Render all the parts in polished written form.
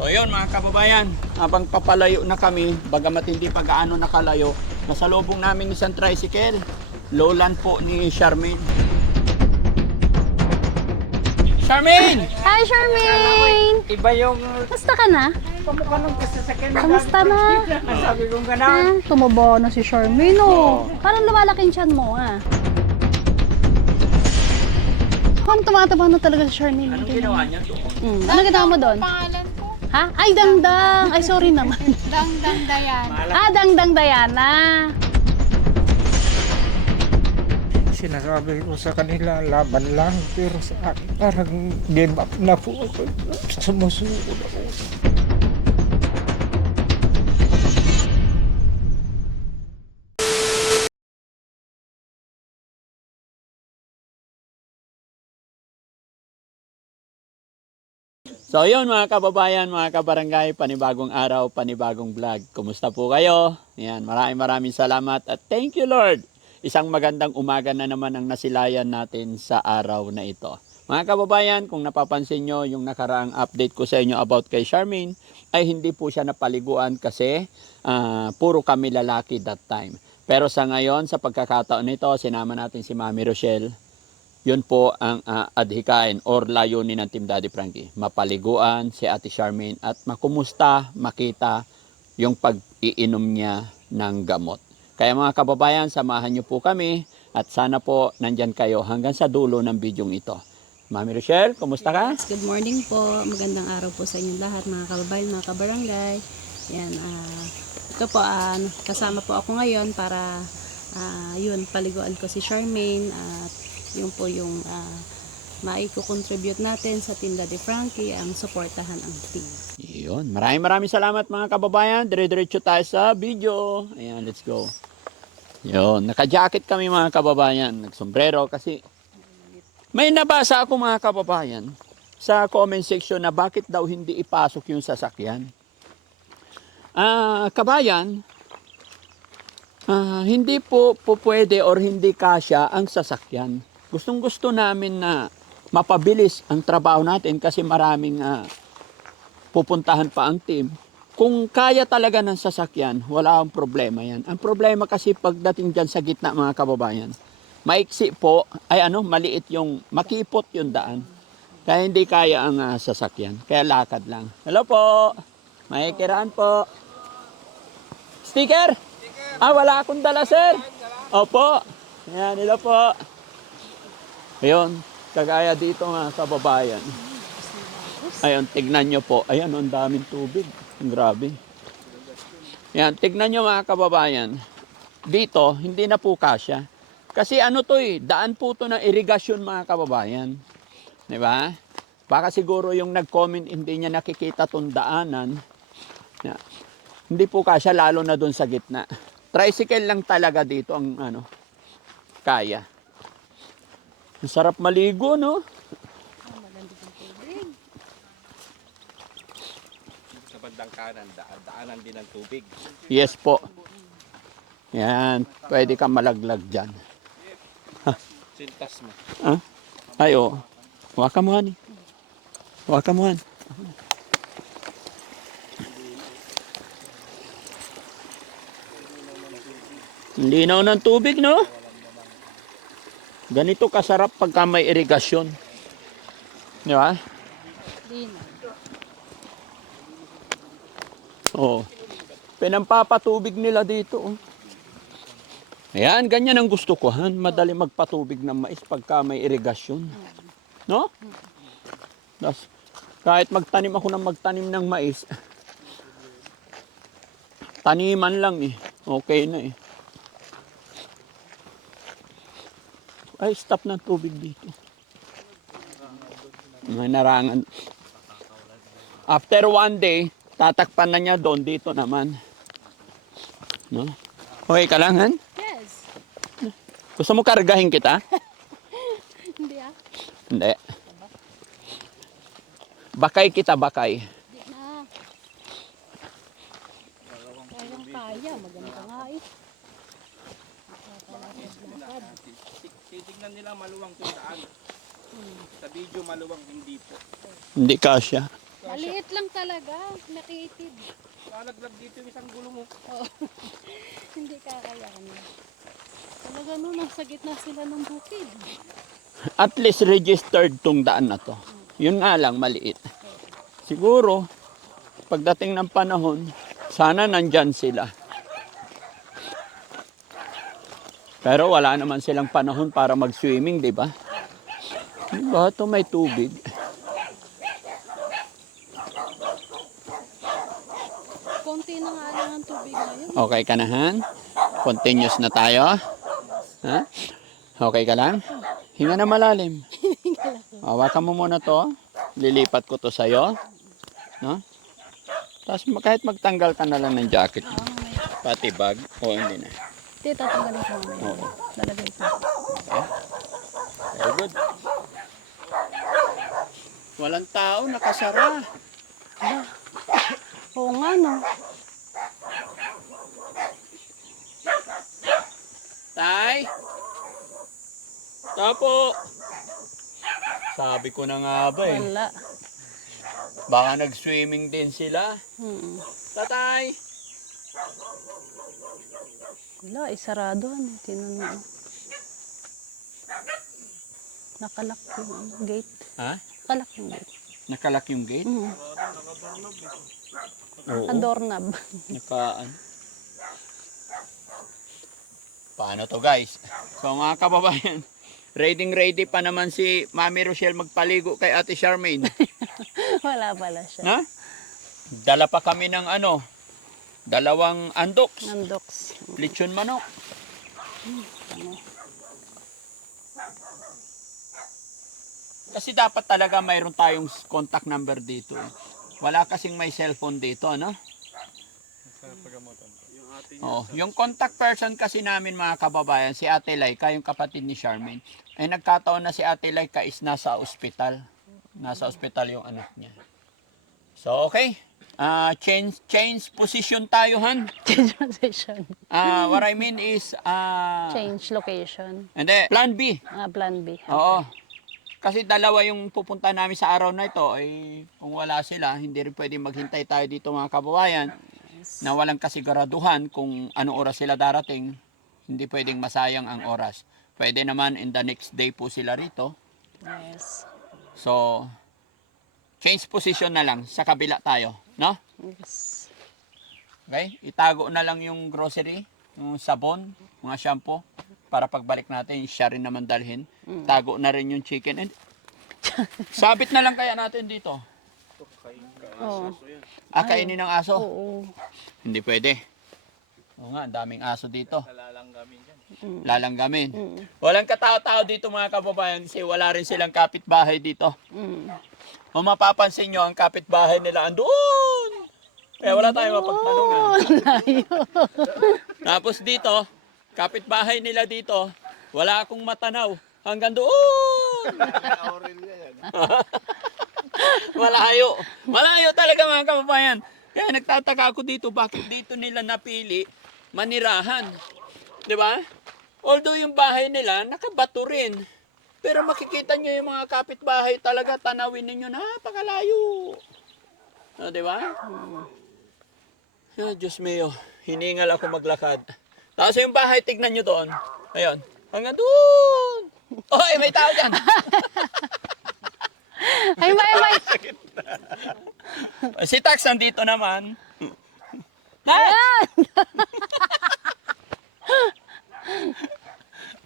So yun mga kababayan, habang papalayo na kami, bagamat hindi pa gaano nakalayo, nasalubong namin isang tricycle. Lowland po ni Charmaine. Charmaine! Hi, Charmaine! Iba yung Kamusta ka na? kamukha nung kasasakyan Kamusta na? Sabi kong gano'n. Tumaba na si Charmaine, oh. Parang lumalaki yung tiyan mo, ah. Kung tumataba na talaga si Charmaine. Anong ginawa niya doon? Ano ginawa mo doon? Pangalan ko? Ha? Ay, Dangdang! Ay, sorry naman. Dangdang Dayan. Dangdang Diana. Sinasabi ko sa kanila, laban lang. Pero sa akin, parang give up na po ako. Sumusunod ako. So yun mga kababayan, mga kabarangay, panibagong araw, panibagong vlog. Kumusta po kayo? Yan, maraming salamat at thank you Lord. Isang magandang umaga na naman ang nasilayan natin sa araw na ito. Mga kababayan, kung napapansin nyo yung nakaraang update ko sa inyo about kay Charmaine, ay hindi po siya napaliguan kasi puro kami lalaki that time. Pero sa ngayon, sa pagkakataon nito, sinama natin si Mami Rochelle. Yun po ang adhikain or layunin ng Team Daddy Frankie. Mapaliguan si Ate Charmaine at makumusta, makita yung pag-iinom niya ng gamot. Kaya mga kababayan, samahan niyo po kami at sana po nandyan kayo hanggang sa dulo ng bidyong ito. Mami Rochelle, kumusta ka? Good morning po. Magandang araw po sa inyong lahat, mga kababayan, mga kabarangay. Yan, ito po, kasama po ako ngayon para yun, paliguan ko si Charmaine at yun po yung maiko-contribute natin sa Team Daddy Frankie, ang suportahan ang team. Yun, maraming salamat mga kababayan. Dire-diretso tayo sa video. Ayan, let's go. Yun, naka-jacket kami mga kababayan. Nagsombrero kasi may nabasa ako mga kababayan sa comment section na bakit daw hindi ipasok yung sasakyan. Kabayan, hindi po pwede or hindi kasya ang sasakyan. Gustong-gusto namin na mapabilis ang trabaho natin kasi maraming pupuntahan pa ang team. Kung kaya talaga ng sasakyan, wala akong problema yan. Ang problema kasi pagdating dyan sa gitna mga kababayan, maiksi po, maliit yung, makipot yung daan. Kaya hindi kaya ang sasakyan. Kaya lakad lang. Hello po! May kiraan po. Sticker? Wala akong dala, sir. Opo. Ayan, hello po. Ayun, kagaya dito mga kababayan. Ayun, tignan nyo po. Ayan, ang daming tubig. Grabe. Ayan, tignan nyo mga kababayan. Dito, hindi na po kasya. Kasi daan po to ng irigasyon mga kababayan. Diba? Baka siguro yung nag-comment, hindi niya nakikita tong daanan. Hindi po kasya, lalo na dun sa gitna. Tricycle lang talaga dito ang kaya. Ang sarap maligo, no? Sa bandang kanan, daanan din ng tubig. Yes po. Yan, pwede ka malaglag dyan. Sintas mo. Ay, oo. Huwag mo, hani. Huwag mo, han. Linaw ng tubig, no? Ganito kasarap pagka may irigasyon. Di ba? Oo. Pinampapatubig nila dito. Oh. Ayan, ganyan ang gusto ko. Madali magpatubig ng mais pagka may irigasyon. No? Das, kahit magtanim ako ng mais, taniman lang eh. Okay na eh. Ay, stop ng tubig dito. Mga narangan. After one day, tatakpan na niya doon, dito naman. No? Okay ka lang, han? Yes. Gusto mo kargahin kita? Hindi Hindi. Bakay kita, bakay. Hindi na. Kaya, maganda nga eh. Titignan nila maluwang yung daan. Sa video maluwang hindi po. Hindi kasya. Maliit lang talaga. Nakitid. Nalaglag dito yung isang gulong mo. Oo. Hindi kakayanin. Talaga no, nasa gitna sila ng bukid. At least registered tong daan na to. Yun nga lang, maliit. Siguro, pagdating ng panahon, sana nandyan sila. Pero wala naman silang panahon para mag-swimming, di ba? Diba? Ito may tubig. Konti na nga lang ang tubig ngayon. Okay ka na, Han? Continuous na tayo? Ha? Okay ka lang? Hinga na malalim. Hawakan mo muna to. Lilipat ko to sa'yo. No? Tapos kahit magtanggal ka na lang ng jacket mo. Pati bag. O hindi na. Hindi, tatanggalin ko mamaya. Oo. Lalagay ko. Okay. Very good. Walang tao, nakasara. Oo nga no. Tay? Tapo. Sabi ko na nga ba eh. Wala. Baka nag-swimming din sila. Tatay. Wala, isarado. Tinan mo. Nakalak yung gate. Ha? Nakalak yung gate. Nakalak yung gate? Oo. Adornab. Nakaan. Paano to guys? So mga kababayan, ready pa naman si Mami Rochelle magpaligo kay Ate Charmaine. Wala pala siya. Na? Dala pa kami ng ano, 2 andoks. Nandoks. Lechon manok. Kasi dapat talaga mayroon tayong contact number dito. Wala kasing may cellphone dito, ano? Oh, yung contact person kasi namin mga kababayan, si Ate Laika, yung kapatid ni Charmaine, ay nagkataon na si Ate Laika is nasa ospital. Nasa ospital yung anak niya. So, okay. Change position tayo, Han. Change position. What I mean is, Change location. hindi, plan B. Plan B. Oo. Kasi dalawa yung pupunta namin sa araw na ito, ay kung wala sila, hindi rin pwede maghintay tayo dito mga kababayan na walang kasiguraduhan kung anong oras sila darating. Hindi pwedeng masayang ang oras. Pwede naman in the next day po sila rito. Yes. So, change position na lang. Sa kabila tayo. No? Yes. Okay? Itago na lang yung grocery, yung sabon, mga shampoo. Para pagbalik natin, siya rin naman dalhin. Tago na rin yung chicken. And sabit na lang kaya natin dito. Oo. Kainin ng aso. Oo. Hindi pwede. Oo nga, ang daming aso dito. Lalanggamin dyan. Lalanggamin. Walang katao-tao dito mga kababayan kasi wala rin silang kapitbahay dito. Kung mapapansin nyo, ang kapitbahay nila andun. Kaya wala tayong mapagtanungan. Tapos dito, kapitbahay nila dito, wala akong matanaw. Hanggang doon. Malayo. Malayo talaga mga kababayan. Kaya nagtataka ako dito, bakit dito nila napili manirahan. Di ba? Although yung bahay nila, nakabato rin. Pero makikita nyo yung mga kapitbahay talaga, tanawin ninyo, napakalayo. Di ba? Diyos mio, hiningal ako maglakad. Tapos yung bahay, tignan nyo doon. Ayun, hanggang doon. Oy, may tao dyan. Ay, may. Si Tax nandito naman.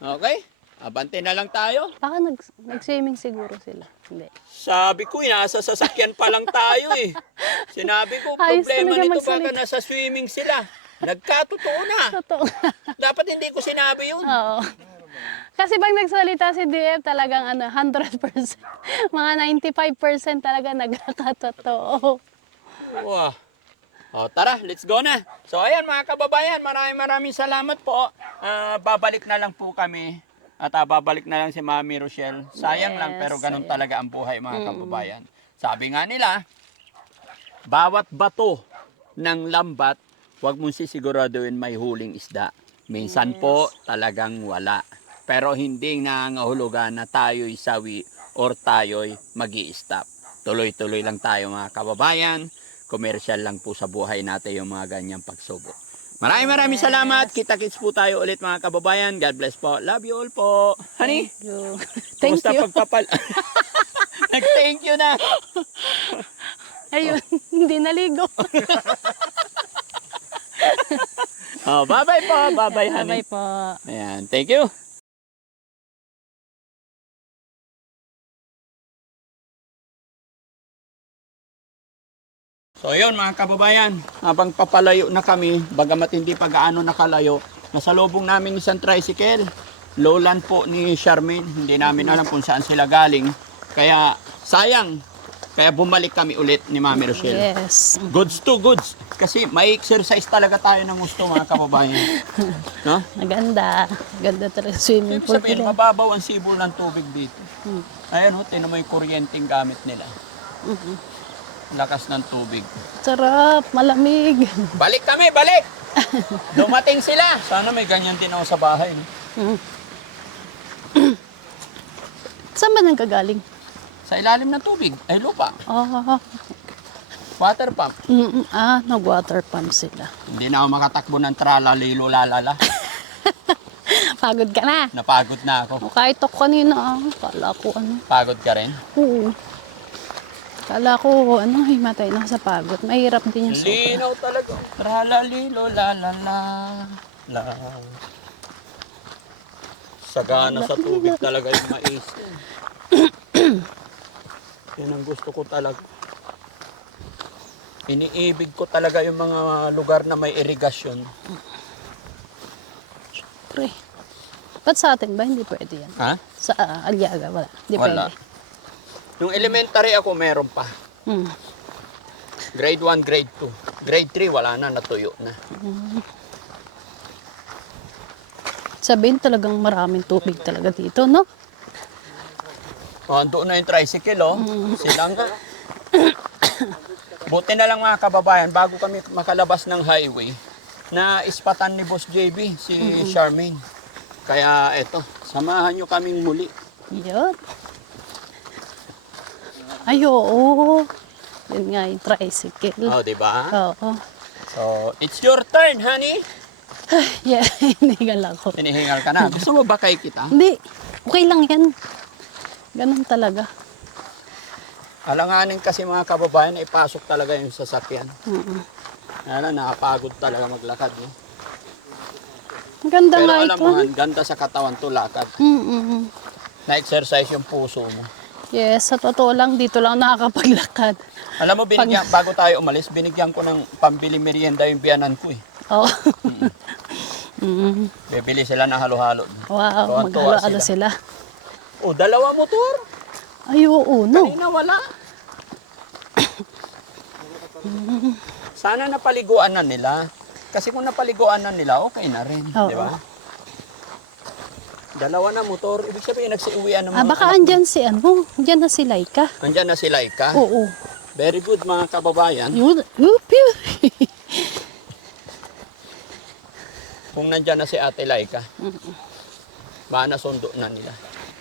Okay, abante na lang tayo. Baka nag-swimming siguro sila. Hindi. Sabi ko, nasa sasakyan pa lang tayo eh. Sinabi ko, Ayos problema talaga nito baka magsalita. nasa swimming sila. Nagkatotoo na. Totoo. Dapat hindi ko sinabi yun. Oo. Kasi pag nagsalita si DF talagang 100%, mga 95% talaga nagkakatotoo. Wow. O, tara, let's go na. So, ayan mga kababayan, maraming salamat po. Babalik na lang po kami. At babalik na lang si Mami Rochelle. Sayang lang, Yes, pero ganun sayang. talaga ang buhay mga kababayan. Sabi nga nila, bawat bato ng lambat, huwag mong sisiguraduhin may huling isda. Minsan po talagang wala. Pero hindi nangangahulugan na tayo'y sawi or tayo'y magi-stop. tuloy-tuloy lang tayo mga kababayan. Commercial lang po sa buhay natin yung mga ganyang pagsubok. Maraming salamat. Kita-kits po tayo ulit mga kababayan. God bless po. Love you all po. Honey, Thank kumusta you. pagpapal? Nag-thank you na. Ayun, hindi naligo. Oh, bye-bye po. Bye-bye, honey. Bye po. Ayan, thank you. So yun mga kababayan, habang papalayo na kami, bagamat hindi pa gaano nakalayo, nasa lubong namin isang tricycle. Lowland po ni Charmaine, hindi namin alam kung saan sila galing. Kaya sayang, kaya bumalik kami ulit ni Mami Rochelle. Yes. Goods to goods. Kasi may exercise talaga tayo ng gusto mga kababayan. No? Maganda. Ganda talaga swimming Ibig pool sabihin, nila. mababaw ang sibol ng tubig dito. Ayan o, tinan mo yung kuryenteng gamit nila. Lakas ng tubig. Sarap, malamig. Balik kami, balik! Dumating sila. Sana may ganyan din ako sa bahay. No? Saan ba nang kagaling? Sa ilalim ng tubig, ay lupa. Oh, Water pump. nag-water pump sila. Hindi na ako makatakbo ng tralalilo lalala. Pagod ka na. Napagod na ako. O, kahit ako kanina, kala ko Pagod ka rin? Oo. Kala ko, himatay na ako sa pagod. Mahirap din yung sobra. Linaw talaga. Tralalilo lalala. La. Sagana sa tubig talaga yung mais. Yan ang gusto ko talaga. Iniibig ko talaga yung mga lugar na may irigasyon. Pre. Ba't sa atin ba? Hindi pwede yan. Ha? Sa Aliaga, wala. Hindi Wala. pwede. Nung elementary ako, meron pa. Hmm. Grade 1, grade 2. Grade 3, wala na, natuyo na. Sabihin talagang maraming tubig talaga dito, no? Oh, doon na yung tricycle, oh. Silang ka. Buti na lang mga kababayan, bago kami makalabas ng highway, na ispatan ni Boss JB, si Charmaine. Kaya eto, samahan nyo kaming muli. Yun. Ay, oo. Yun nga yung tricycle. Oh, di ba? Oo. So, it's your turn, honey. Yeah, hinigal ako. Hinihingal ka na. Gusto mo ba kay kita? Hindi. Okay lang yan. Ganun talaga. Alanganin kasi mga kababayan, ipasok talaga yung sasakyan. Alam, nakapagod talaga maglakad. No? Ang ganda Pero nga alam ito. mo, Han, ganda sa katawan to lakad. Na-exercise yung puso mo. Yes, sa totoo lang, dito lang nakakapaglakad. Alam mo, bago tayo umalis, binigyan ko ng pambili merienda yung biyanan ko eh. Oo. Bibili sila ng halo-halo. Wow, Tuwan-tuwa maghalo-halo sila. O, dalawa motor. Ay, oo, no. Kanina wala. Sana napaliguan na nila. Kasi kung napaliguan na nila, okay na rin. Oo. Di ba? Dalawa na motor. Ibig sabihin, nagsiuwian ng mga Baka anak. andyan si andyan na si Laika. Andyan na si Laika. Oo. Very good mga kababayan. Yun, yupi. Kung nandyan na si Ate Laika, baka nasundo na nila.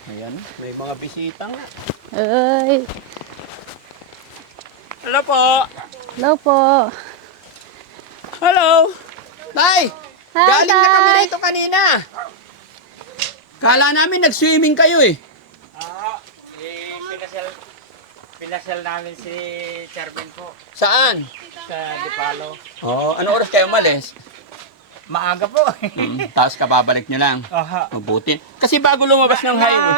Ayan, may mga bisita nga. Ay, Hello po! hello po. Hello! Tay! Hi, Galing na kami Tay. rito kanina. Kala namin nag-swimming kayo eh. Pinasal namin si Charmin po Saan? sa Dipalo. Oh, ano oras kayo umalis? Maaga po. Tapos kababalik nyo lang. Aha. Mabuti. Kasi bago lumabas ng highway.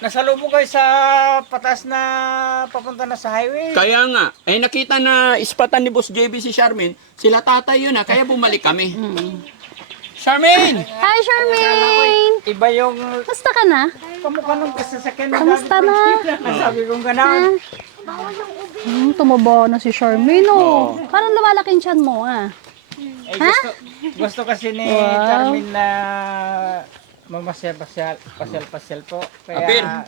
Nasalubong ko sa patas na papunta na sa highway. Kaya nga, ay nakita na ispatan ni Boss JB si Charmaine, sila tatay yun na, kaya bumalik kami. Charmaine! Hi, Charmaine! Iba yung Kamusta ka na? kamukha ng sasakyan na Kamusta na? Sabi kong gano'n. Tumaba na si Charmaine, oh. Parang lumalaking tiyan mo, ah. Eh, gusto kasi ni Wow. Charmin na mamasyal-pasyal po. Apir. Kaya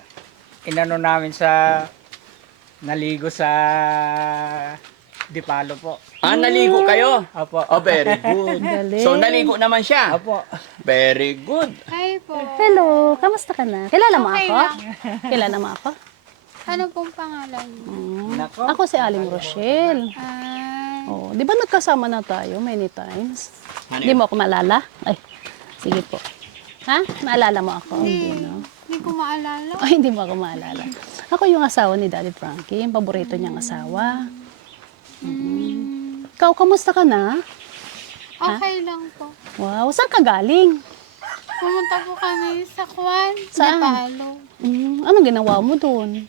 inano namin sa naligo sa Dipalo po. Naligo kayo? Opo. Oh, very good. Galing. So, naligo naman siya? Opo. Very good. Hello, kamusta ka na? Kilala mo ako? Kilala mo ako? Ano pong pangalan niyo? Nako. Ako si Aling Rochelle. Ay, Oh, di ba nagkasama na tayo many times? Ano Hindi yun? mo ako maalala? Ay, sige po. Ha? Maalala mo ako? Hindi, no? hindi ko maalala. Ay, hindi mo ako maalala. Ako yung asawa ni Daddy Frankie, yung paborito niyang asawa. Ikaw, kamusta ka na? Okay lang po. Wow, saan ka galing? Pumunta po kami sa Kwan, Saan? Nepalo. Anong ginawa mo doon?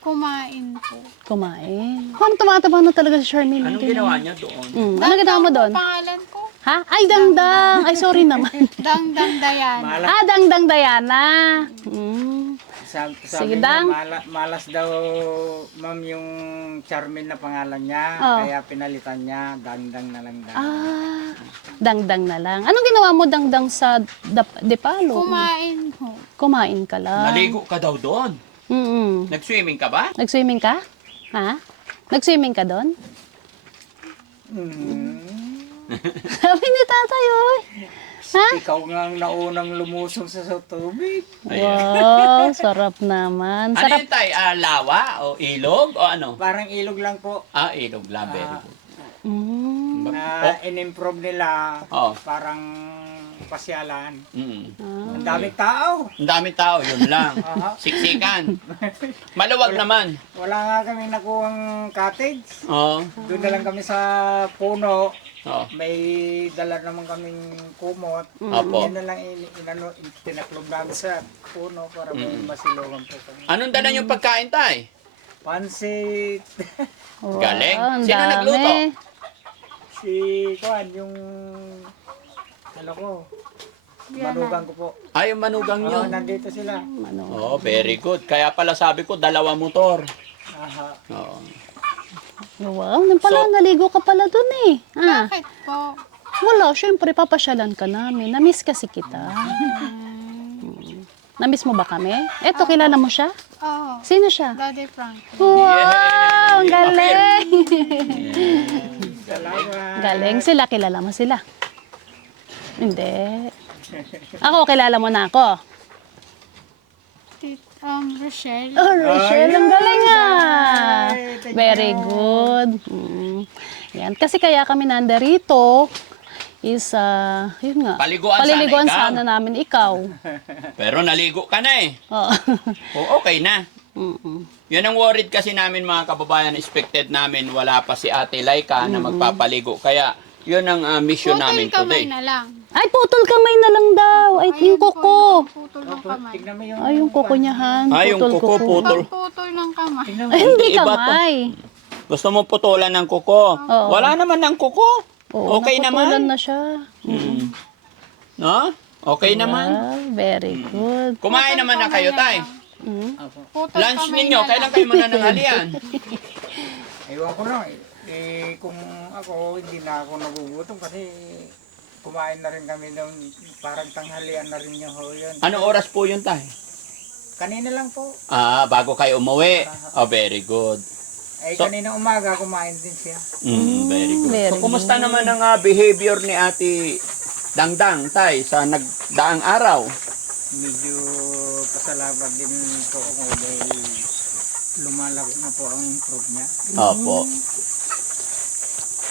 Kumain po. Kumain. Kung tumataba na talaga si Charmaine. Anong ginawa niya doon? Anong ginawa mo doon? Pangalan ko? Ha? Ay, Dangdang. Ay, sorry naman. Dangdang Dayan. Dangdang Diana. Mm. Sabi Sige, niya, Dang. malas daw, ma'am, yung Charmin na pangalan niya. Oh. Kaya pinalitan niya, Dangdang na lang daw. Dangdang na lang. Anong ginawa mo, Dangdang, sa Depalo? Kumain po. Kumain ka lang. Naligo ka daw doon. Nag-swimming ka ba? Nag-swimming ka? Ha? Nag-swimming ka doon? Sabi ni tatay, oy. Ha? Ikaw nga ang naunang lumusong sa tubig. Wow, sarap naman. Ano Sarap. yun tay? Lawa o ilog o ano? Parang ilog lang po. Ilog lang. Very good. Mm. Oh. In-improve nila. Oh. Parang pasyalan. Mm. Ang daming tao. Ang daming tao, yun lang. Aha. Siksikan. Maluwag naman. Wala nga kami nakuhang cottage. Oo. Doon na lang kami sa puno. Oo. May dala naman kaming kumot. Opo. Yan na lang tinaklob namin sa puno para may masilungan po kami. Anong dala yung pagkain tay? Pansit. Wow, Galing. ang Sino dami. nagluto? Si Kuan, yung ano ko, manugang ko po. Ay, yung manugang nyo. Nandito sila. Ano? Oh, very good. Kaya pala sabi ko, dalawa motor. Aha. Oo. Wow, nang pala, So- naligo ka pala dun eh. Bakit po? Wala, syempre, papasyalan ka namin. Namiss kasi kita. Namiss mo ba kami? Eto, kilala mo siya? Oo. Sino siya? Daddy Frankie. Wow, ang galing! Salamat. Galing sila, kilala mo sila. Hindi. Ako, kilala mo na ako. Rochelle. Oh, Rochelle, ang galing Ay, thank Very you. good. Yan. Kasi kaya kami nandarito is, yun nga. Paliguan sana ikaw. sana namin ikaw. Pero naligo ka na eh. Oo. O, okay na. Yan ang worried kasi namin mga kababayan. Expected namin wala pa si Ate Laika na magpapaligo. Kaya yun ang mission namin Putol kamay today. na lang. Ay, putol kamay na lang daw. Ay, yung kuko. Putol ng kamay. Tignan mo yung Ay, yung kuko niya, Han. Ay, yung kuko, putol. Putol ng kamay. Ay, hindi Iba to. kamay. Gusto mo putulan ng kuko? Oo. Wala naman ng kuko. Oo, Okay naputulan naman. na siya. No? Okay naman. Wow, very good. Kumain naman na kayo, tay. Putol Lunch kamay ninyo, na kailan lang. kayo manananghalian? Ewan ko lang. Kung ako, hindi na ako nagugutom kasi kumain na rin kami doon. Parang tanghalian na rin yung ho yun. Ano oras po yun, tay? Kanina lang po. Bago kayo umuwi. Oh, very good. Ay, So- kanina umaga kumain din siya. Very good. very So, kumusta naman ang behavior ni Ate Dangdang, tay, sa nagdaang araw? Medyo pasalamat din po ako dahil lumalaki na po ang improve niya. Opo.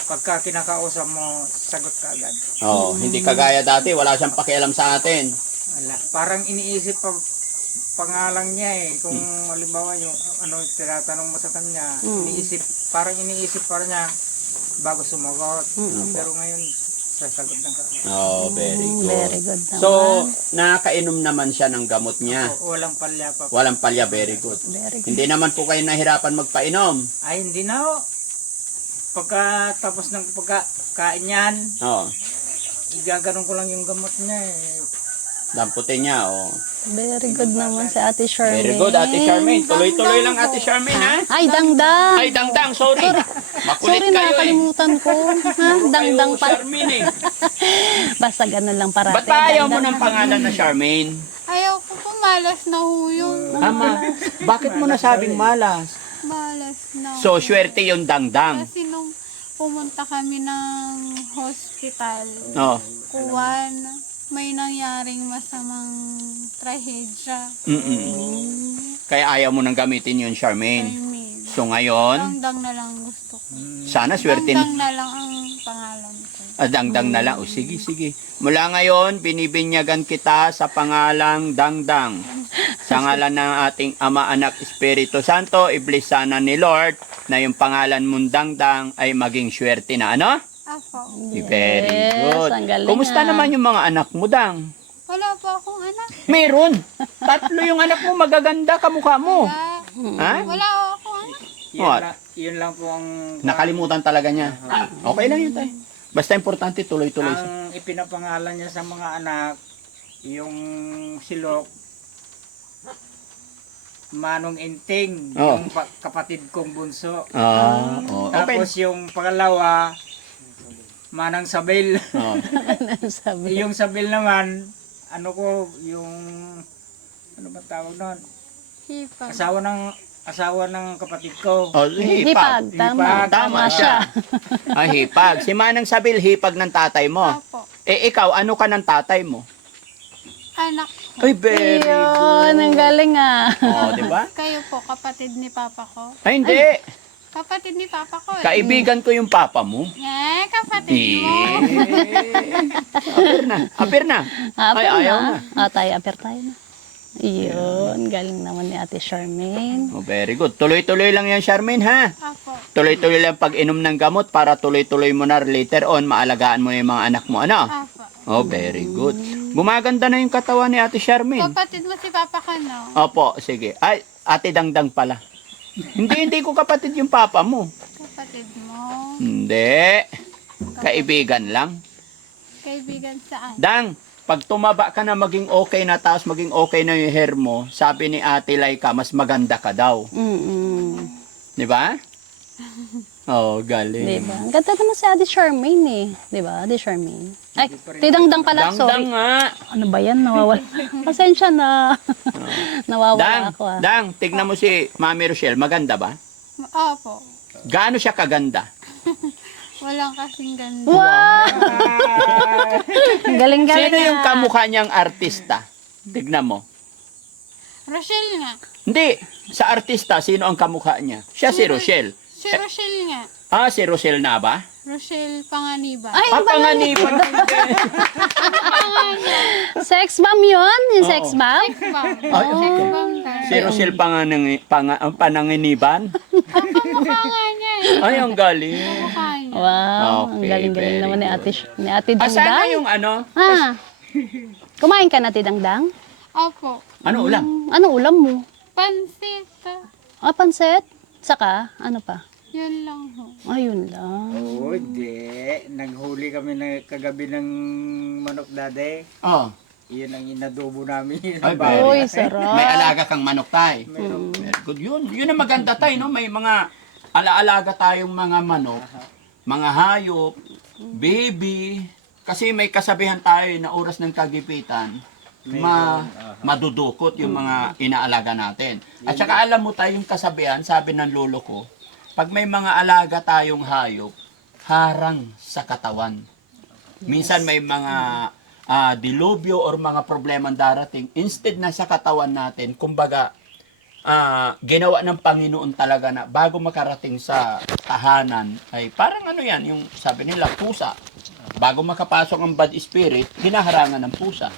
Pagka kinakausap mo, sagot ka agad. Oh, hindi kagaya dati, wala siyang pakialam sa atin. Wala. Parang iniisip pa pangalan niya eh. Kung halimbawa yung ano tinatanong mo sa kanya, parang iniisip pa niya bago sumagot. Pero ngayon, sasagot na ka. Oh, very good. Very good naman. So, nakakainom naman siya ng gamot niya. Walang palya pa. Walang palya, very good. Very good. Hindi naman po kayo nahirapan magpainom. Ay, hindi na ho. Pagkatapos ng pagkain niyan, Oh, igaganon ko lang yung gamot niya eh. damputin niya, oh. Very good naman si Ate Charmaine. Very good, Ate Charmaine. Tuloy-tuloy lang, Ate Charmaine, ha? Ay, Dangdang. Ay, Dangdang, sorry. Makulit Sorry, kayo, eh. nakalimutan ko. Ha? Dangdang Kayo, pa. Charmaine, eh. Basta ganun lang parate. Ba't pa ayaw mo Dangdang. ng pangalan na Charmaine? Ayaw ko po, malas na ho yun. Ama, bakit mo nasabing malas? Malas na. So, swerte yung Dangdang. Kasi nung pumunta kami ng hospital, Oh. kuwan, may nangyaring masamang trahedya. Kaya ayaw mo nang gamitin yun, Charmaine. Charmaine. So ngayon, Dangdang na lang gusto ko. sana swerte Dangdang na lang ang pangalan ko. Dangdang na lang. O sige, sige. Mula ngayon, binibinyagan kita sa pangalang Dangdang. Sa ngalan ng ating Ama, Anak, Espiritu Santo, iblis sana ni Lord na yung pangalan mong Dangdang ay maging swerte na. Ano? Ako. Very good. ang galing, Kumusta naman yung mga anak mo, Dang? Wala pa akong anak. Meron. Tatlo yung anak mo, magaganda kamukha mo. Wala. Ha? Wala akong anak. What? Yun lang po ang Nakalimutan talaga niya. Okay lang yun, tay. Basta importante, tuloy-tuloy siya. ang ipinapangalan niya sa mga anak, yung silok, Manong Inting, Oh. yung kapatid kong bunso. Okay. Tapos yung pangalawa, Manang Sabel. Oh. Sabi. Yung Sabel naman, ano ko, yung, ano ba tawag doon? Hipag. Asawa ng kapatid ko. Oh, hipag. Tama. Tama siya. Hipag. Si Manang Sabil, hipag ng tatay mo. Apo. Eh, ikaw, ano ka ng tatay mo? Anak. Ay, very Yun, ang galing ah. Oh, di ba? Kayo po, kapatid ni Papa ko. Ay, hindi. Kapatid ni Papa ko eh. Kaibigan ko yung papa mo. Kapatid mo. Apir na. Ay, ayaw na. Tayo, aper tayo na. Yun, galing naman ni Ate Charmaine. Oh, very good. Tuloy-tuloy lang yan, Charmaine, ha? Apo. Tuloy-tuloy lang pag-inom ng gamot para tuloy-tuloy mo na later on, maalagaan mo na yung mga anak mo, ano? Apo. Oh, very good. Gumaganda na yung katawan ni Ate Charmaine. Kapatid mo si Papa ko, no? Opo, sige. Ay, Ate Dangdang pala. Hindi ko kapatid yung papa mo. Kapatid mo. Hindi. Kaibigan lang. Kaibigan saan? Dang, pag tumaba ka na maging okay na, tapos maging okay na yung hair mo, sabi ni Ate Laika, mas maganda ka daw. Di ba? Oh, galing. Diba? Ang ganda naman si Ate Charmaine eh. Diba, Ate Charmaine? Ay, tidangdang pala, sorry. Dangdang nga. Ano ba yan? Nawawala. Pasensya na. Nawawala Dang, ako ah. Dang, tignan mo si Mami Rochelle, maganda ba? Opo. Gaano siya kaganda? Walang kasing ganda. Wow! Ang galing-galing Sino yung ah. kamukha niyang artista? Tignan mo. Rochelle nga. Hindi, sa artista, sino ang kamukha niya? Siya si Rochelle. Si Rochelle nga. Si Rochelle na ba? Rochelle Panganiban. Ay, Panganiban. sex bomb yun? Yung sex Oo. bomb? Ay, si Si Rochelle Panganiban? Kamukha nga niya eh. Ay, ang galing. Kamukha niya. Wow, ang Okay, galing-galing very naman ni good. Ate Sana Dangdang. yung ano? Ah, kumain ka na, Ate Dangdang? Opo. Ano ulam? Anong ulam mo? Pansit. Pansit? Saka, ano pa? Yun lang ho. Ayun lang. Oo, di. Naghuli kami kagabi ng manok dade. Oh. Iyon ang inadobo namin. Ay, Uy, very. sarap. May alaga kang manok tay. Very good. Yun ang maganda tay, no? May mga alaalaga tayong mga manok, mga hayop, baby. Kasi may kasabihan tayo na oras ng kagipitan, madudukot yung mga inaalaga natin. At saka alam mo tayong kasabihan, sabi ng lolo ko, pag may mga alaga tayong hayop, harang sa katawan. Minsan may mga dilubyo or mga problemang darating, instead na sa katawan natin, kumbaga, ginawa ng Panginoon talaga na bago makarating sa tahanan, ay parang ano yan, yung sabi nila, pusa. Bago makapasok ang bad spirit, hinaharangan ng pusa.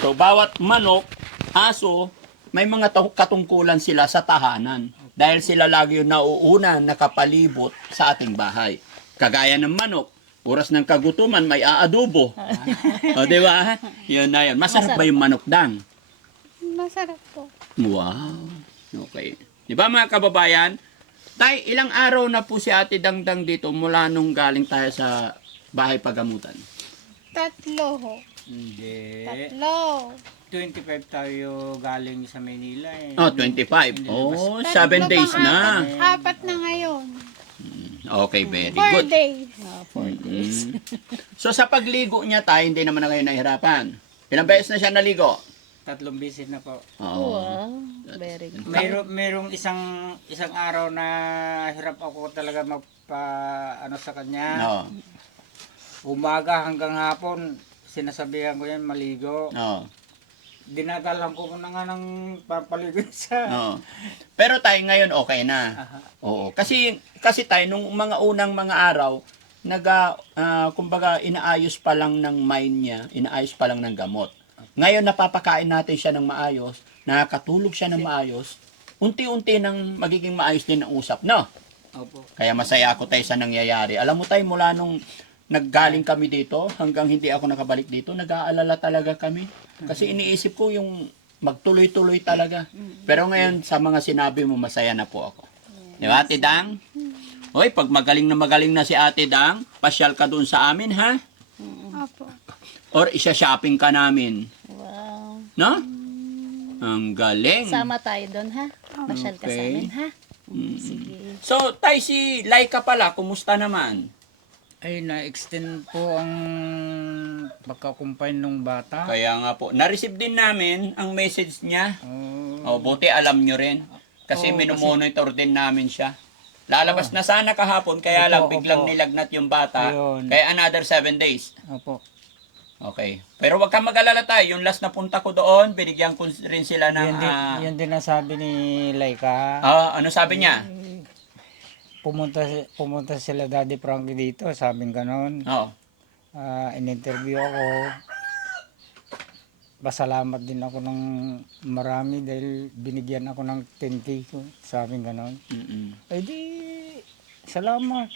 So, bawat manok, aso, may mga katungkulan sila sa tahanan. Dahil sila lagi yung nauuna nakapalibot sa ating bahay. Kagaya ng manok, oras ng kagutuman, may aadobo. O, di ba? Yun na yun. Masarap ba yung manok, Dang? Masarap po. Wow. Okay. Di ba mga kababayan? Tay, ilang araw na po si Ate Dangdang dito mula nung galing tayo sa bahay pagamutan? 3 ho. Hindi. 3. 25 tayo galing sa Manila eh. Oh, 25. Oh, 7 days na. 4 na ngayon. Okay, very 4 good. days. Mm. So sa pagligo niya tayo, hindi naman na kayo nahihirapan. Ilang beses na siya naligo? 3 bisis na po. Oo. Wow, very good. Merong isang araw na hirap ako talaga ano sa kanya. No. Umaga hanggang hapon, sinasabihan ko yan maligo. Oo. Dinadalang ko na nga ng papaligo siya. Oo. Pero tayo ngayon okay na. Aha. Oo. Kasi tayo nung mga unang mga araw, kumbaga inaayos pa lang ng mind niya, inaayos pa lang ng gamot. Ngayon napapakain natin siya ng maayos, nakakatulog siya ng maayos, unti-unti nang magiging maayos din ang usap, no? Opo. Kaya masaya ako tayo sa nangyayari. Alam mo tayo, mula nung naggaling kami dito, hanggang hindi ako nakabalik dito, nag-aalala talaga kami. Kasi iniisip ko yung magtuloy-tuloy talaga. Pero ngayon, sa mga sinabi mo, masaya na po ako. Di ba, Ate Dang? Hoy, pag magaling na si Ate Dang, pasyal ka dun sa amin, ha? Opo. Or isa-shopping ka namin. Wow. No? Ang galing. Sama tayo doon, ha? Pasyal ka sa Okay. amin, ha? Sige. So, tay, si Laika pala, kumusta naman? Ay, na-extend po ang pagkakumpay ng bata. Kaya nga po, na-receive din namin ang message niya. Oh, Buti alam nyo rin. Kasi Oo, minomonitor din namin siya. Lalabas na sana kahapon, kaya lang Opo, biglang opo. nilagnat yung bata. Ayun. Kaya another 7 days. opo. Okay. Pero wag kang mag-alala tayo. Yung last na punta ko doon, binigyan ko rin sila ng... Yan din ang sabi ni Laika. ano sabi niya? Pumunta sila Daddy Frankie dito, sabing ganon. Oo. In-interview ako. Pasalamat din ako ng marami dahil binigyan ako ng 10K ko, sabing ganon. Mm-mm. Ay di, salamat.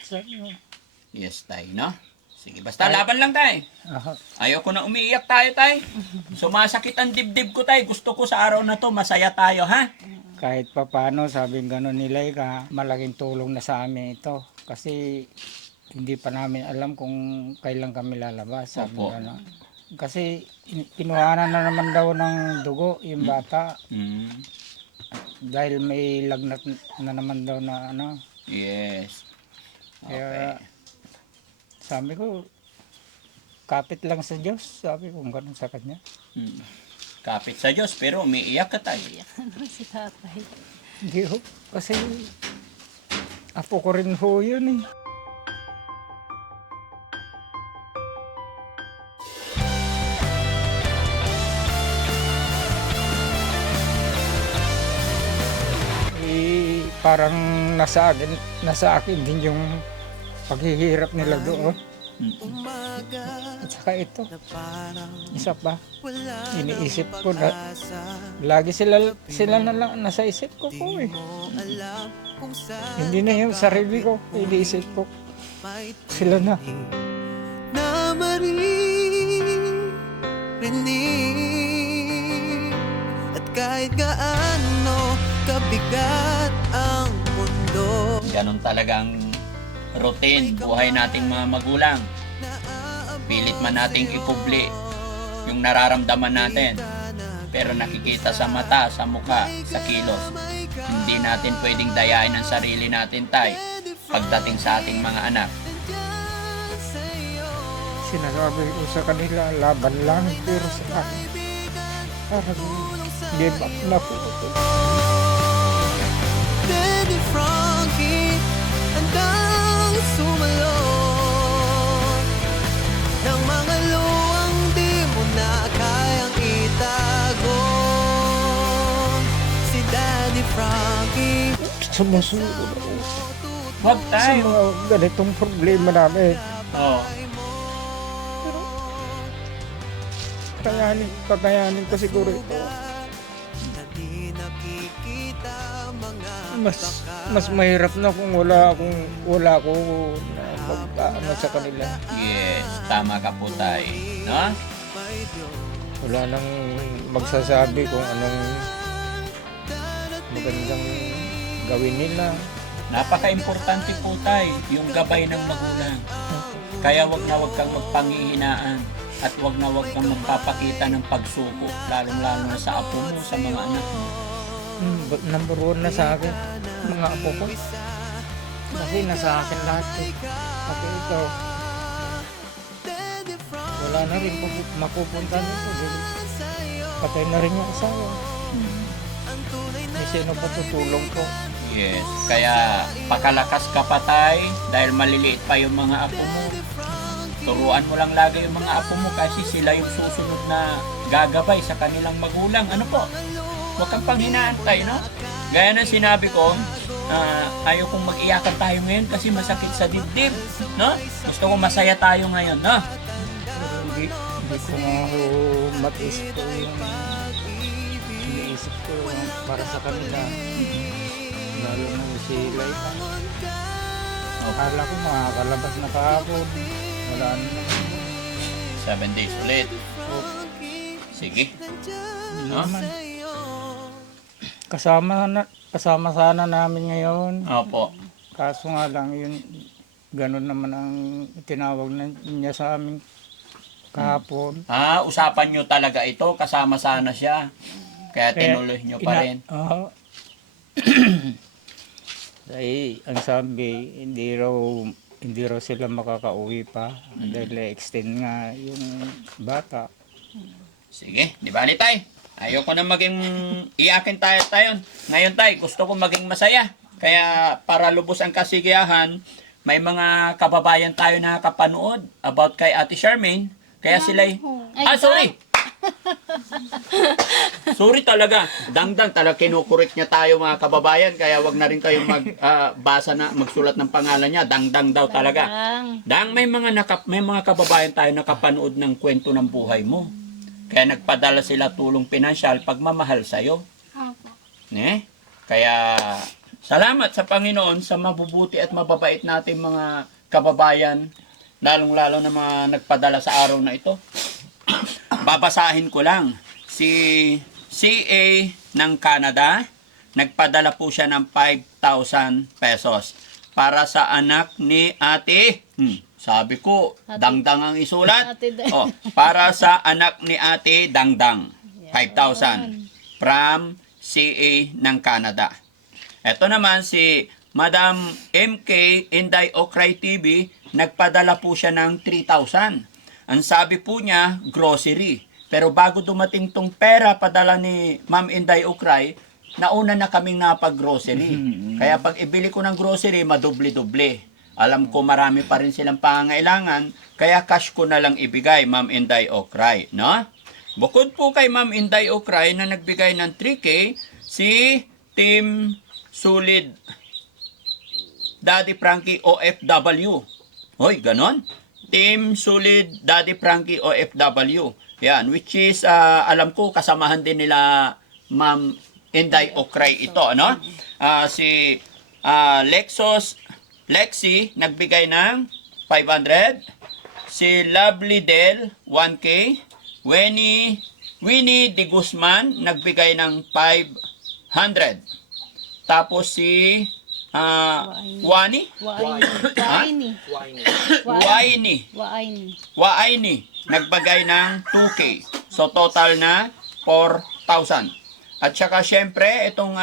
Yes, tay, no? Sige, basta laban lang, tay. Aha. Ayoko na umiiyak tayo, tay. Sumasakit ang dibdib ko, tay. Gusto ko sa araw na to, masaya tayo, ha? Kahit pa paano, sabing ganon ni Laika, malaking tulong na sa amin ito. Kasi hindi pa namin alam kung kailan kami lalabas, sabing Opo. ganon. Kasi kinuhanan na naman daw ng dugo yung bata Mm. dahil may lagnat na naman daw na ano. Yes. Okay. Kaya sabi ko, kapit lang sa Diyos, sabi ko ganun sa kanya. Mm. Kapit sa Diyos, pero umiiyak ka, tay. Si tatay. Hindi ho, kasi apo ko rin ho yun eh. Parang nasa akin din yung paghihirap nila doon. At saka ito, isa pa, iniisip ko na lagi sila na lang nasa isip ko eh. Hindi na yung sarili ko, iniisip ko. Sila na. Na marinig at kahit gaano kabigat ang mundo. Ganon talagang routine, buhay nating mga magulang. Pilit man nating ikubli yung nararamdaman natin. Pero nakikita sa mata, sa mukha, sa kilos. Hindi natin pwedeng dayain ang sarili natin, tay, pagdating sa ating mga anak. Sinasabi ko sa kanila, laban lang, pero sa akin, parang give up na po ako. Daddy Frankie, handang sumalot ng mga luwang di mo na kayang itago. Si Daddy Frankie, Sumusunod ako Huwag sa tayo. mga ganitong problema namin. Oh. Kakayanin ko siguro ito. na di nakikita mga Mas mahirap na kung wala ako na mag-ano sa kanila. Yes, tama ka po, tay. No? Wala nang magsasabi kung anong magandang gawin nila. Napaka-importante po, tay, yung gabay ng magulang. Kaya wag kang magpanghihinaan at wag kang magpapakita ng pagsuko, lalong-lalo na sa apo mo, sa mga anak mo. Number one na sa akin, mga apo ko. Kasi nasa akin lahat eh. Ako ito. Wala na rin mapupunta nito. Patay na rin yung asawa. May sino pa tutulong ko. Yes, kaya pakalakas ka pa, tay, dahil maliliit pa yung mga apo mo. Turuan mo lang lagi yung mga apo mo kasi sila yung susunod na gagabay sa kanilang magulang. Ano po? Huwag kang panghinaan no? Gaya ng sinabi ko, ayaw kong mag-iyakan tayo ngayon kasi masakit sa dibdib, no? Gusto ko masaya tayo ngayon, no? Hindi ko nga ho matiisip ko yung iniisip ko para sa kanila. Lalo na si Laika. Akala ko makakalabas na kahapon. Wala na. 7 days ulit. Sige. No? Naman. Kasama sana namin ngayon. Opo. Kaso nga lang yun, ganun naman ang tinawag niya sa amin kahapon. Usapan nyo talaga ito. Kasama sana siya. Kaya tinuloy nyo pa rin. Oo. Ay, ang sabi, hindi raw sila makakauwi pa dahil extend nga yung bata. Sige, di ba tay? Ayoko na maging iyakin tayo. Ngayon tay, gusto ko maging masaya. Kaya para lubos ang kasigayahan, may mga kababayan tayo na kapanood about kay Ate Charmaine. Kaya sila'y... sorry! Sorry talaga. Dangdang talaga kinukurek niya tayo mga kababayan. Kaya wag na rin kayong magsulat ng pangalan niya. Dangdang daw talaga. Dang, may mga kababayan tayo nakapanood ng kwento ng buhay mo. Kaya nagpadala sila tulong pinansyal pagmamahal sa'yo. Opo. Kaya salamat sa Panginoon sa mabubuti at mababait nating mga kababayan, lalong-lalo na mga nagpadala sa araw na ito. Babasahin ko lang. Si CA ng Canada, nagpadala po siya ng 5,000 pesos para sa anak ni Ate. Sabi ko, Dangdang ang isulat. Para sa anak ni Ate Dangdang. 5,000 from CA ng Canada. Ito naman si Madam MK Inday Okray TV, nagpadala po siya ng 3,000. Ang sabi po niya, grocery. Pero bago dumating tong pera padala ni Ma'am Inday Okray, nauna na kaming napag-grocery. Kaya pag ibili ko ng grocery, madubli-doble. Alam ko marami pa rin silang pangangailangan, kaya cash ko na lang ibigay, Ma'am Inday Okray, no? Bukod po kay Ma'am Inday Okray na nagbigay ng 3K, si Team Sulid Daddy Frankie OFW. Hoy, ganon? Team Sulid Daddy Frankie OFW. Yan, which is, alam ko, kasamahan din nila Ma'am Inday Okray ito, ano? Si Lexi, nagbigay ng 500. Si Lovely Del, 1K. Winnie De Guzman, nagbigay ng 500. Tapos si Waini, nagbigay ng 2K. So total na 4,000. At saka syempre, itong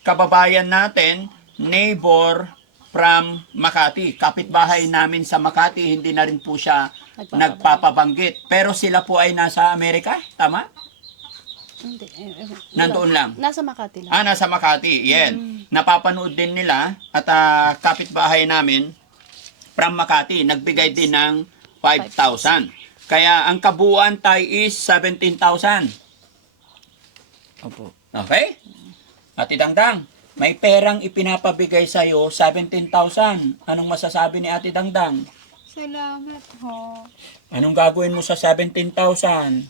kababayan natin, neighbor from Makati. Kapitbahay namin sa Makati, hindi na rin po siya nagpapabanggit. Pero sila po ay nasa Amerika, tama? Hindi. Nandoon lang. Nasa Makati lang. Nasa Makati. Yan. Napapanood din nila at kapitbahay namin from Makati, nagbigay din ng 5,000. Kaya ang kabuuan tayo is 17,000. Opo. Okay? Ate Dangdang, may perang ipinapabigay sa'yo, 17,000. Anong masasabi ni Ate Dangdang? Salamat ho. Anong gagawin mo sa 17,000?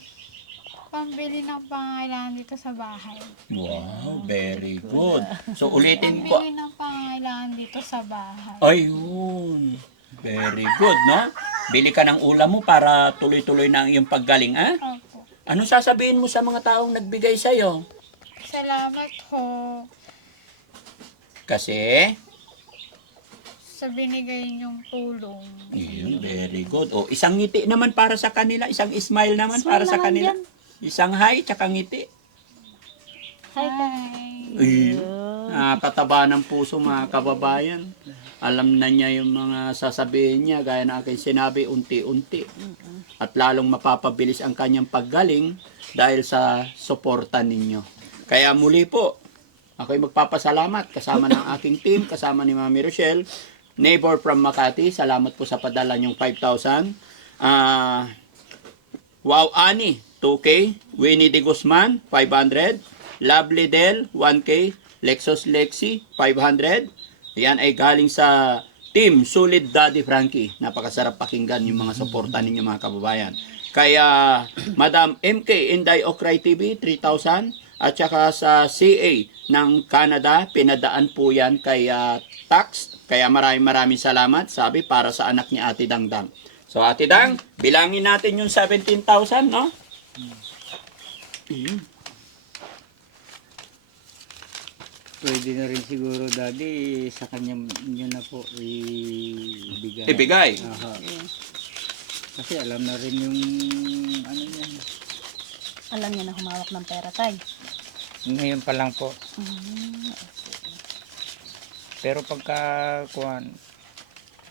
Pambili ng pangangailangan dito sa bahay. Wow, very good. So ulitin ko. Pambili ng pangangailangan dito sa bahay. Ayun. Very good, no? Bili ka ng ulam mo para tuloy-tuloy na ang iyong paggaling, ha? Opo. Ano sasabihin mo sa mga taong nagbigay sa'yo? Salamat ho Kasi, sa binigay niyong tulong. yun, very good. O, isang ngiti naman para sa kanila, isang smile naman para sa kanila. Isang hi, tsaka ngiti. Hi. Ayun. Nakakataba ng puso mga kababayan. Alam na niya yung mga sasabihin niya, gaya na aking sinabi, unti-unti. At lalong mapapabilis ang kanyang paggaling dahil sa suporta ninyo. Kaya muli po, ako'y magpapasalamat kasama ng aking team, kasama ni Mami Rochelle, neighbor from Makati. Salamat po sa padala niyong 5,000. Wow Ani, 2K. Winnie de Guzman, 500. Lovely Del, 1K. Lexus Lexi, 500. Yan ay galing sa Team Solid Daddy Frankie. Napakasarap pakinggan yung mga suporta ninyo mga kababayan. Kaya Madam MK Inday Okray TV, 3,000. At saka sa CA ng Canada, pinadaan po yan kay Tax. Kaya maraming salamat, sabi, para sa anak ni Ate Dangdang. So Ate Dang, bilangin natin yung 17,000, no? Pwede na rin siguro, Daddy, sa kanya nyo na po ibigay. Ibigay. Aha. Kasi alam na rin yung ano niya. Alam niya na humawak ng pera, tay. Ngayon pa lang po. Pero pagka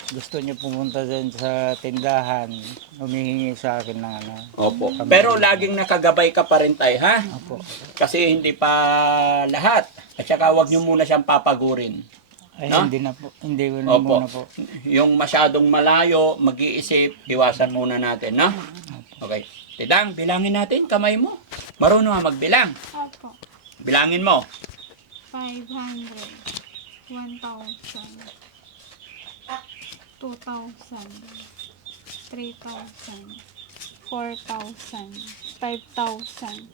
gusto niyo pumunta dyan sa tindahan, humihingi sa akin ng ano. Opo. Pero laging nakagabay ka pa rin tayo, ha? Opo. Kasi hindi pa lahat. At saka huwag nyo muna siyang papagurin. Ay, No? hindi na po. Hindi ko na Opo. muna po. Yung masyadong malayo, mag-iisip, iwasan muna natin, no? Okay. Tidang, bilangin natin, kamay mo. Marunong ka magbilang. Opo. Bilangin mo. 500. 1,000. 2,000. 3,000. 4,000. 5,000.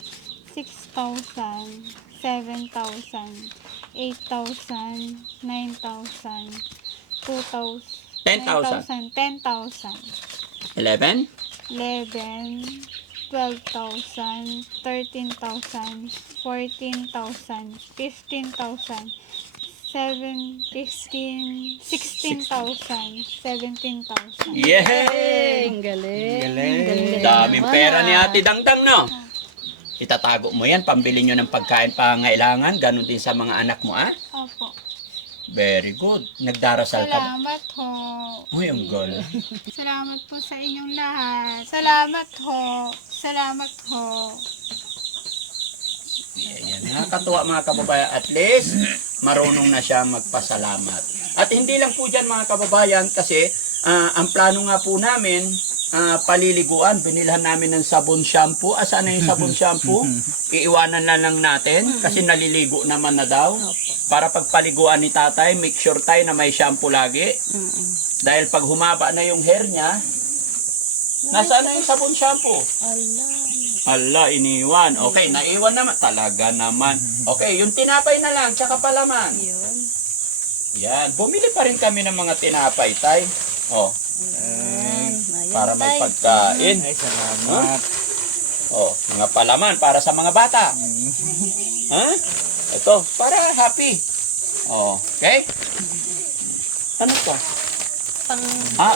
6,000. 7,000. 8,000. 9,000. 2,000. 10,000. 10,000. 11. 11, 12,000, 13,000, 14,000, 15,000, 16,000, 17,000. Yeah! Ang galing. Galing. Daming pera ni Ate Dangdang, no? Itatago mo yan, pambili nyo ng pagkain pangailangan, ganun din sa mga anak mo, ah? Opo. Very good. Nagdarasal ka ba? Salamat ho. Uy, ang galing. Salamat po sa inyong lahat. Salamat ho. Salamat ho. Yan, nakakatuwa mga kababayan. At least, marunong na siya magpasalamat. At hindi lang po dyan mga kababayan kasi ang plano nga po namin, paliliguan. Binilhan namin ng sabon shampoo. Asan na yung sabon shampoo? Iiwanan na lang natin kasi naliligo naman na daw. Para pagpaliguan ni tatay, make sure tayo na may shampoo lagi. Dahil pag humaba na yung hair niya, nasaan na yung sabon shampoo? Allah, iniwan. Okay, naiwan naman. Talaga naman. Okay, yung tinapay na lang, tsaka palaman. Yun. Yan, bumili pa rin kami ng mga tinapay, tay. Oh, Ayan, para may tay. pagkain. Ay, salamat. Oh, mga palaman para sa mga bata. Ha? Ito, para happy. Oh, okay? Ano to? Pang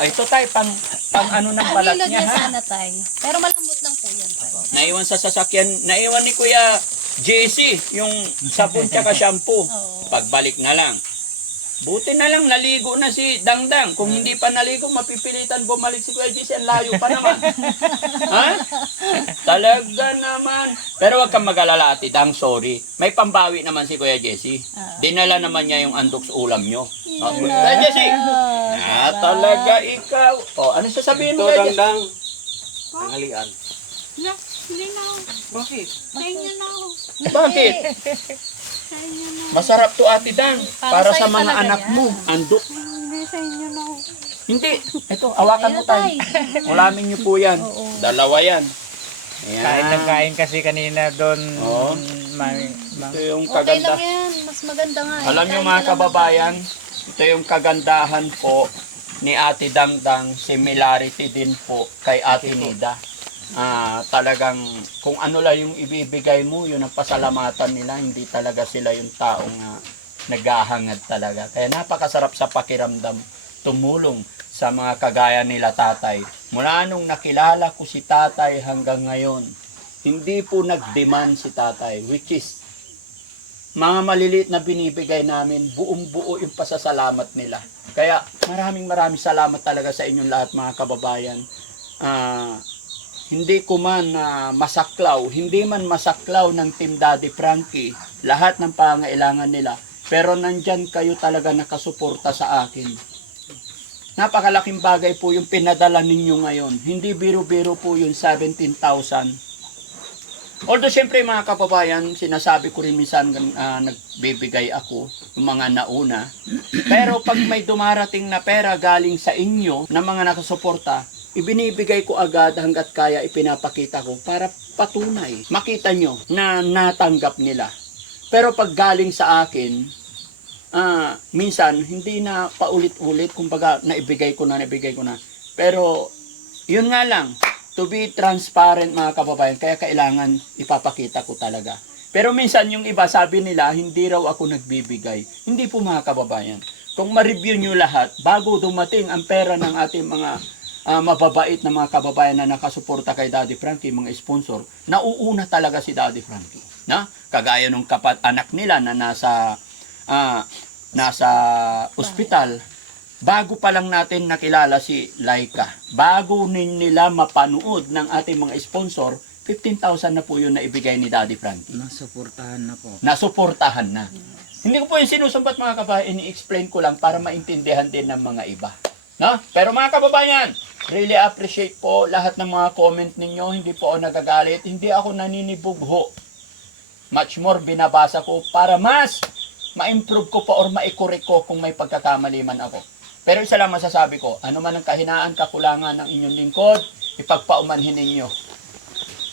Ito tay, pang ano ng balat hilod niya, niya ha? sana, tay. Pero malambot lang po yan, tay. Naiwan sa sasakyan, naiwan ni Kuya JC, yung sabon tsaka shampoo. Oo. Pagbalik na lang. Buti na lang naligo na si Dangdang. Kung hindi pa naligo, mapipilitan bumalik si Kuya JC. Ang layo pa naman. Ha? Talaga naman. Pero wag kang mag-alala, Ate Dang, sorry. May pambawi naman si Kuya JC. Dinala naman niya yung andok sa ulam nyo. Kuya JC. Talaga ikaw. Ano sasabihin mo, Kuya JC? Dangdang. Tanghalian. Na, hindi na ako. Bakit? Sa inyo na ako. Bakit? Sa inyo na. Masarap to, Ate Dang. Para sa sa'yo mga talaga anak yan. mo. Andok. Hindi, sa inyo na ako. Hindi. Ito, awakan mo tayo. Ulamin niyo po yan. Dalawa yan. Ayan. Kain ng kain kasi kanina doon. Oo. Ito yung Okay lang kaganda. yan. Mas maganda nga. Alam niyo Kain mga ka lang kababayan, ito yung kagandahan po ni Ate Dangdang, similarity din po kay Ate Nida. Talagang kung ano lang yung ibibigay mo, yun ang pasalamatan nila, hindi talaga sila yung taong naghahangad talaga. Kaya napakasarap sa pakiramdam tumulong sa mga kagaya nila tatay. Mula nung nakilala ko si tatay hanggang ngayon, hindi po nag-demand si tatay, which is mga maliliit na binibigay namin, buong-buo yung pasasalamat nila. Kaya maraming salamat talaga sa inyong lahat mga kababayan. Hindi ko man masaklaw, hindi man masaklaw ng Team Daddy Frankie, lahat ng pangailangan nila. Pero nandyan kayo talaga nakasuporta sa akin. napakalaking bagay po yung pinadala ninyo ngayon. Hindi biro-biro po yung 17,000. Although siyempre mga kababayan, sinasabi ko rin minsan nagbibigay ako yung mga nauna. Pero pag may dumarating na pera galing sa inyo na mga nakasuporta, ibinibigay ko agad hanggat kaya ipinapakita ko para patunay. Makita nyo na natanggap nila. Pero pag galing sa akin, minsan hindi na paulit-ulit, kumbaga naibigay ko na. Pero yun nga lang, to be transparent mga kababayan, kaya kailangan ipapakita ko talaga. Pero minsan yung iba sabi nila, hindi raw ako nagbibigay. Hindi po mga kababayan. Kung ma-review nyo lahat, bago dumating ang pera ng ating mga mababait na mga kababayan na nakasuporta kay Daddy Frankie, mga sponsor, nauuna talaga si Daddy Frankie. Na? Kagaya nung anak nila na nasa ospital, bago pa lang natin nakilala si Laika, bago nila mapanood ng ating mga sponsor, 15,000 na po yun na ibigay ni Daddy Frankie. Nasuportahan na po. Nasuportahan na. Hindi ko po yung sinusumbat mga kababayan, ini-explain ko lang para maintindihan din ng mga iba. No? Pero mga kababayan, really appreciate po lahat ng mga comment ninyo. Hindi po ako nagagalit, hindi ako naninibugho. Much more binabasa ko para mas ma-improve ko pa or ma-correct ko kung may pagkakamali man ako. Pero isa lang masasabi ko, ano man ang kahinaan, kakulangan ng inyong lingkod, ipagpaumanhin ninyo.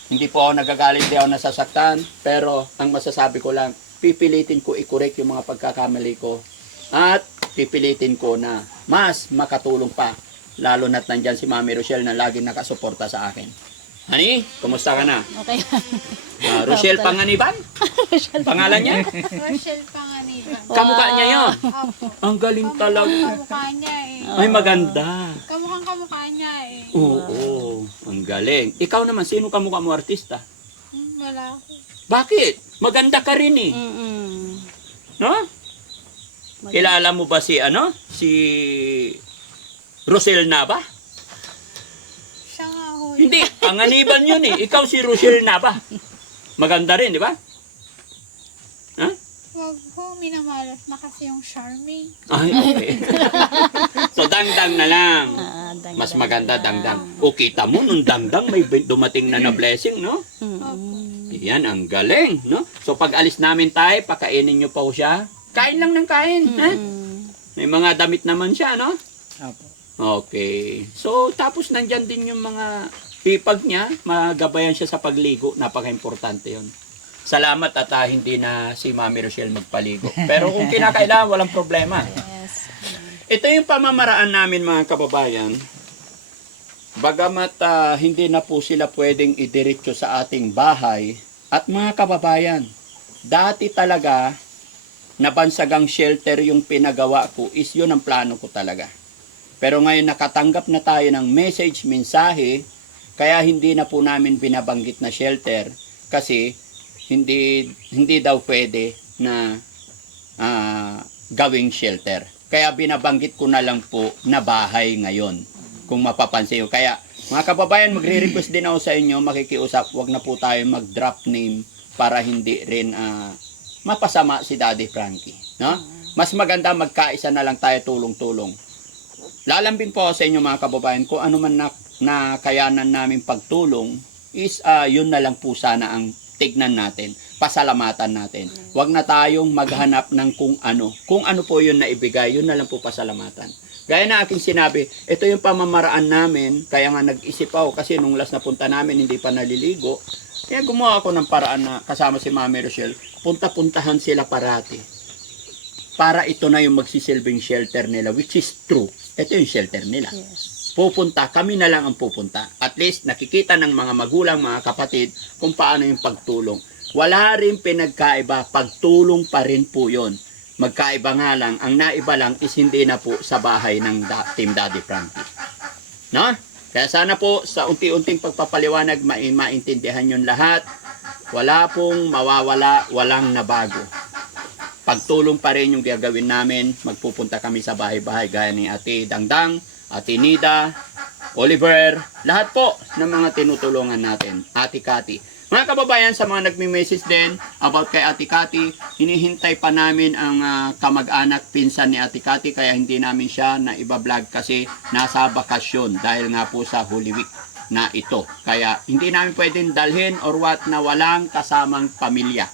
Hindi po ako nagagalit, hindi ako nasasaktan, pero ang masasabi ko lang, pipilitin ko i-correct yung mga pagkakamali ko at pipilitin ko na mas makatulong pa, lalo na't nandyan si Mami Rochelle na laging nakasuporta sa akin. Honey, kumusta ka na? Okay. Rochelle Panganiban? Pangalan niya? Rochelle Panganiban. Kamukha niya yun. Opo. Ang galing talaga. Kamukha niya eh. Ay, maganda. Kamukha niya eh. Oo, ang galing. Ikaw naman, sino kamukha mo artista? Wala ako. Bakit? Maganda ka rin eh. No? Kilala mo ba si Si Rosel Nava? Siya nga ho. Hindi, Panganiban yun eh. Ikaw si Rosel Nava. Maganda rin, di ba? Ha? Wag ho, minamalas na kasi yung Charmaine. Ay, okay. So, dangdang na lang. Dangdang Mas maganda dangdang. O kita mo, nung dangdang may dumating na blessing, no? Opo. Yan, ang galing, no? So, pag alis namin tayo, pakainin nyo pa ho siya. Kain lang ng kain, ha? May mga damit naman siya, no? Opo. Okay. So, tapos nandyan din yung mga ipag niya. Magabayan siya sa pagligo. Napaka-importante yon. Salamat at hindi na si Mami Rochelle magpaligo. Pero kung kinakailangan, walang problema. Yes. Ito yung pamamaraan namin mga kababayan. Bagamat hindi na po sila pwedeng idiretso sa ating bahay. At mga kababayan, dati talaga nabansagang shelter yung pinagawa ko is yun ang plano ko talaga. Pero ngayon nakatanggap na tayo ng mensahe, kaya hindi na po namin binabanggit na shelter kasi hindi daw pwede na gawing shelter. Kaya binabanggit ko na lang po na bahay ngayon, kung mapapansin nyo. Kaya mga kababayan, magre-request din ako sa inyo, makikiusap, wag na po tayo mag-drop name para hindi rin mapasama si Daddy Frankie. No? Mas maganda magkaisa na lang tayo, tulong-tulong. Lalambing po ako sa inyo mga kababayan, kung ano man na kayanan namin pagtulong, is yun na lang po sana ang tignan natin, pasalamatan natin. Huwag na tayong maghanap ng kung ano. Kung ano po yun na ibigay, yun na lang po pasalamatan. Gaya na aking sinabi, ito yung pamamaraan namin, kaya nga nag-isip ako kasi nung last na punta namin, hindi pa naliligo. Kaya gumawa ako ng paraan na kasama si Mami Rochelle, punta-puntahan sila parati. Para ito na yung magsisilbing shelter nila, which is true. Ito yung shelter nila. Yes. Pupunta, kami na lang ang pupunta. At least nakikita ng mga magulang, mga kapatid, kung paano yung pagtulong. Wala rin pinagkaiba, pagtulong pa rin po yun. Magkaiba nga lang, ang naiba lang is hindi na po sa bahay ng Team Daddy Frankie. No? Kaya sana po sa unti-unting pagpapaliwanag, maintindihan yun lahat. Wala pong mawawala, walang nabago. Pagtulong pa rin yung gagawin namin, magpupunta kami sa bahay-bahay gaya ni Ate Dangdang, Ate Nida, Oliver, lahat po ng mga tinutulungan natin, Ate Cathy. Mga kababayan, sa mga nagme-message din about kay Ate Cathy, hinihintay pa namin ang kamag-anak pinsan ni Ate Cathy, kaya hindi namin siya na iba-vlog kasi nasa bakasyon dahil nga po sa Holy Week na ito. Kaya hindi namin pwedeng dalhin or what na walang kasamang pamilya.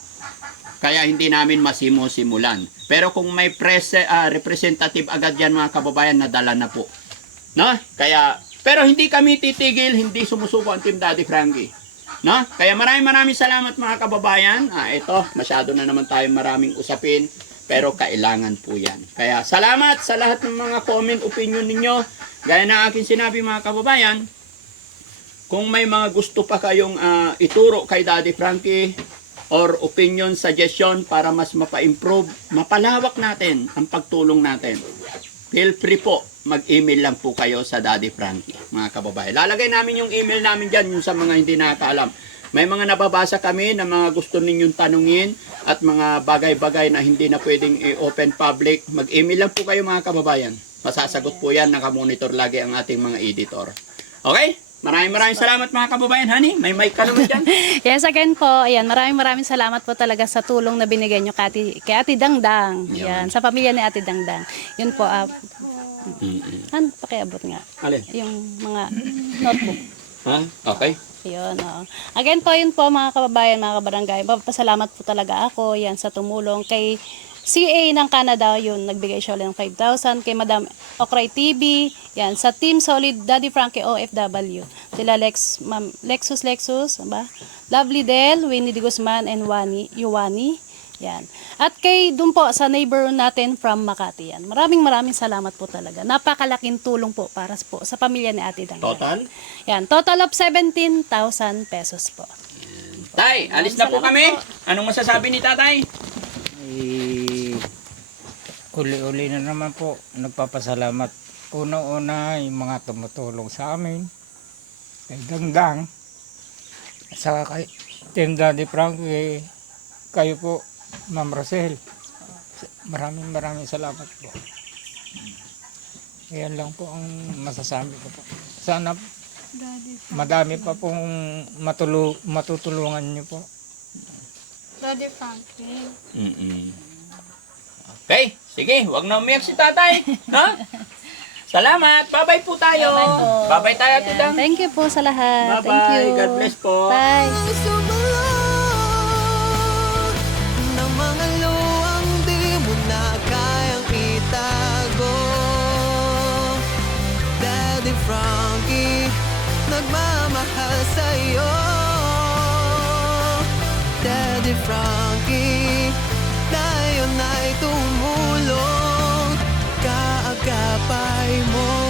Kaya hindi namin masimulan. Pero kung may representative agad yan mga kababayan, nadala na po. No? Kaya, pero hindi kami titigil, hindi sumusuko ang Team Daddy Frankie. No? Kaya maraming salamat mga kababayan. Ito, masyado na naman tayo maraming usapin, pero kailangan po yan. Kaya salamat sa lahat ng mga comment, opinion ninyo. Gaya na aking sinabi mga kababayan, kung may mga gusto pa kayong ituro kay Daddy Frankie, or opinion, suggestion para mas mapa-improve, mapalawak natin ang pagtulong natin. Feel free po, mag-email lang po kayo sa Daddy Frankie, mga kababayan. Lalagay namin yung email namin dyan, yung sa mga hindi nakakaalam. May mga nababasa kami na mga gusto ninyong tanungin at mga bagay-bagay na hindi na pwedeng i-open public. Mag-email lang po kayo mga kababayan. Masasagot po yan, nakamonitor lagi ang ating mga editor. Okay? Maraming salamat mga kababayan. Honey, may mic ka naman dyan. Yes, again po, ayan, maraming salamat po talaga sa tulong na binigay nyo kay Ate Dangdang. Yan, sa pamilya ni Ate Dangdang. Yun po, pakiabot nga. Alin? Yung mga notebook. Ha? Okay. Yun, oo. Again po, yun po mga kababayan, mga kabarangay. Papasalamat po talaga ako, yan, sa tumulong kay CA ng Canada, yun, nagbigay siya ulit ng 5,000. Kay Madam Okray TV, yan, sa Team Solid, Daddy Frankie OFW. Sila Ma'am Lexus, ba? Lovely Del, Winnie de Guzman, and Yuwani. Yan. At kay dun po sa neighbor natin from Makati yan. Maraming salamat po talaga. Napakalaking tulong po para po sa pamilya ni Ate Dangdang. Total? Yan, total of 17,000 pesos po. Tay, alis na po kami. Anong masasabi ni Tatay? Uli-uli na naman po, nagpapasalamat. Una-una yung mga tumutulong sa amin, kay Dangdang, sa kay Team Daddy Frankie, kayo po, Ma'am Rosel. Maraming salamat po. Yan lang po ang masasabi ko po. Sana madami pa pong matutulungan niyo po. Daddy Frankie. Okay, sige, wag na umiyak si Tatay. No? Salamat. Bye-bye po tayo. Bye-bye tayo, Yan. Tidang. Thank you po sa lahat. Thank Bye-bye. you. God bless po. Bye. Sumalot ng mga luwang di mo na kayang itago. Daddy Frankie, nagmamahal sa'yo. Daddy Frankie, tayo na'y tumulong. Kaagapay mo